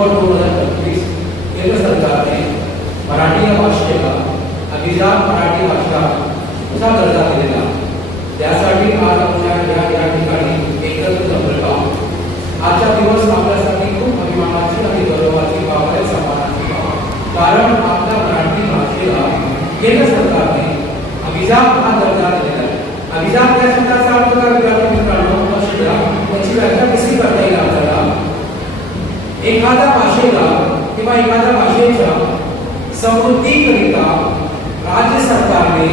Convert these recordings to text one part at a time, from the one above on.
October दोन हजार पंचवीस केंद्र सरकारने मराठी या भाषेला अभिजात मराठी भाषा असा दर्जा दिला. एखाद्या भाषेच्या समृद्धीकरिता राज्य सरकारने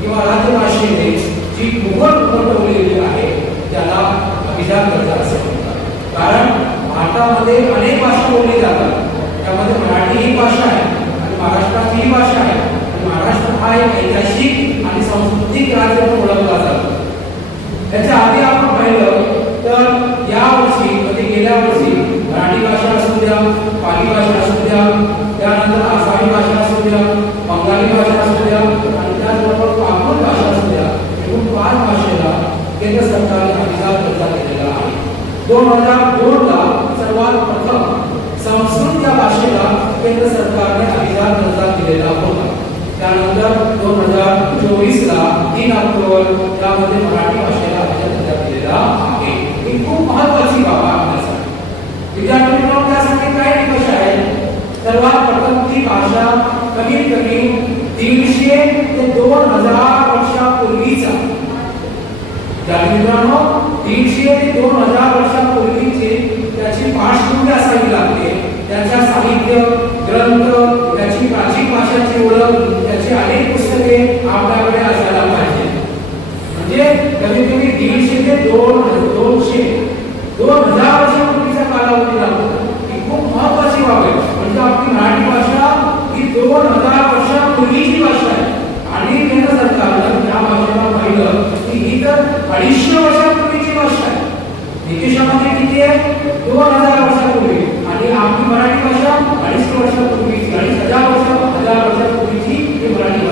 किंवा राज्यभाषेने जी मुघल उमटवलेली आहे त्याला अभिजात करता असे म्हणतात. कारण भारतामध्ये अनेक भाषा बोलली जातात. त्यामध्ये मराठी ही भाषा आहे आणि महाराष्ट्रात ही भाषा आहे. महाराष्ट्र हा एक ऐतिहासिक आणि सांस्कृतिक राज्य म्हणून ओळखला जातो. त्याच्या आधी आपण पाहिलं तर यावर्षी म्हणजे गेल्या वर्षी मराठी भाषा द्या पाली भाषा असू द्या त्यानंतर आसामी भाषा असू द्या बंगाली भाषा असू द्या आणि त्याचबरोबर पापड भाषा असू द्या एकूण पाच भाषेला केंद्र सरकारने अधिकार दर्जा केलेला आहे. दोन हजार दोनला सर्वात प्रथम संस्कृत या भाषेला केंद्र सरकारने अधिकार दर्जा केलेला होता. त्यानंतर दोन हजार चोवीसला तीन ऑक्टोबर त्यामध्ये मराठी भाषेला सर्वात प्रथम ती भाषा कमीत कमी दीडशे ते दोन हजार वर्षापूर्वीचा तर मित्रांनो एकवीस शताब्दी किती आहे? दोन हजार वर्षापूर्वी. आणि आपली मराठी भाषा अडीच वर्षापूर्वी अडीच हजार वर्ष हजार वर्षापूर्वीची ही मराठी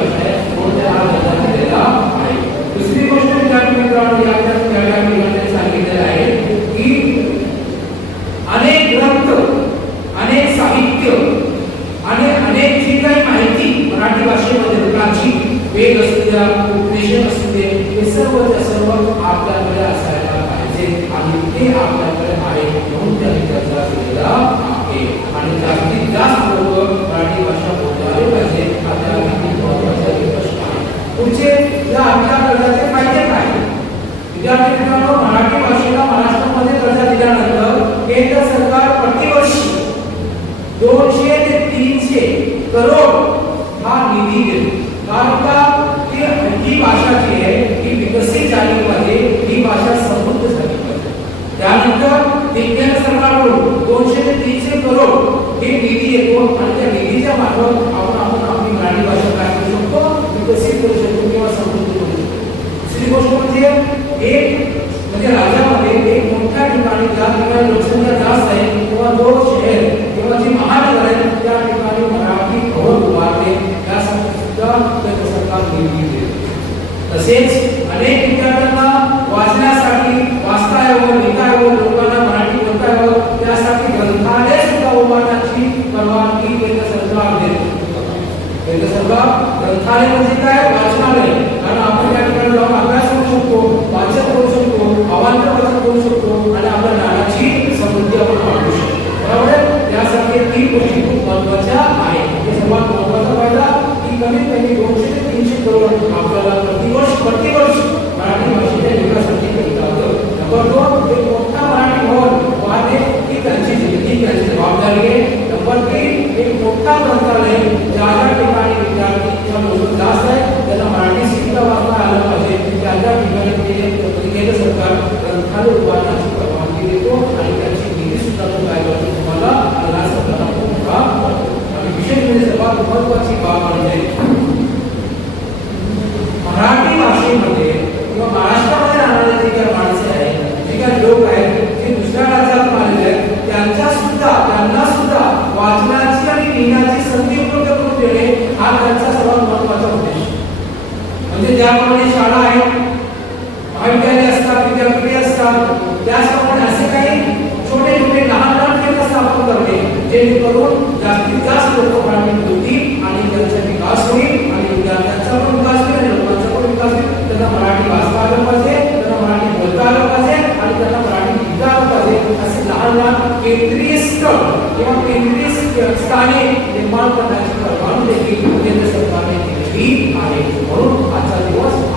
हे निधी येतो आणि त्या निधीच्या मार्फत आपण आपण आपली मराठी भाषा काय करू शकतो विकसित करू शकतो किंवा समृद्ध करू शकतो. दुसरी गोष्ट म्हणजे एक म्हणजे राज्यामध्ये एक मोठ्या ठिकाणी ज्या ठिकाणी लोकसंख्या जास्त आहे किंवा जो शहर किंवा जी महानगर आहे त्या ठिकाणी मराठी भवन उभारणे त्यासाठी सुद्धा सरकार निधी देते. तसेच अनेक त्याचप्रमाणे असे काही छोटे छोटे लहान लहान केंद्र स्थापन करणे? जेणेकरून जास्तीत जास्त लोक ग्रामीण होतील आणि त्यांचा विकास होईल आणि विद्यार्थ्यांचा पण विकास होईल आणि लोकांचा पण विकास होईल. त्यांना मराठी वाचता आलं पाहिजे त्यांना मराठी बोलता आलं पाहिजे आणि त्यांना मराठी लिहिता आलं पाहिजे. असे लहान लहान केंद्रीय स्थळ किंवा केंद्रीय स्थाने निर्माण करण्याची परवानगी देखील केंद्र सरकारने दिलेली आहे. म्हणून आजचा दिवस